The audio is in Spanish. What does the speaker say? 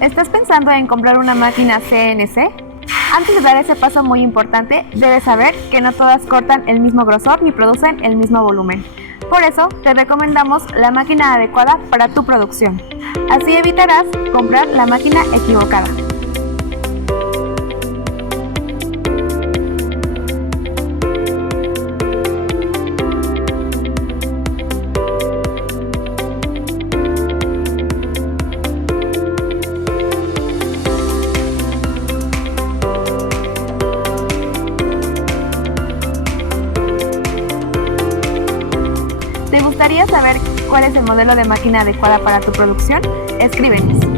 ¿Estás pensando en comprar una máquina CNC? Antes de dar ese paso muy importante, debes saber que no todas cortan el mismo grosor ni producen el mismo volumen. Por eso, te recomendamos la máquina adecuada para tu producción. Así evitarás comprar la máquina equivocada. ¿Te gustaría saber cuál es el modelo de máquina adecuada para tu producción? Escríbenos.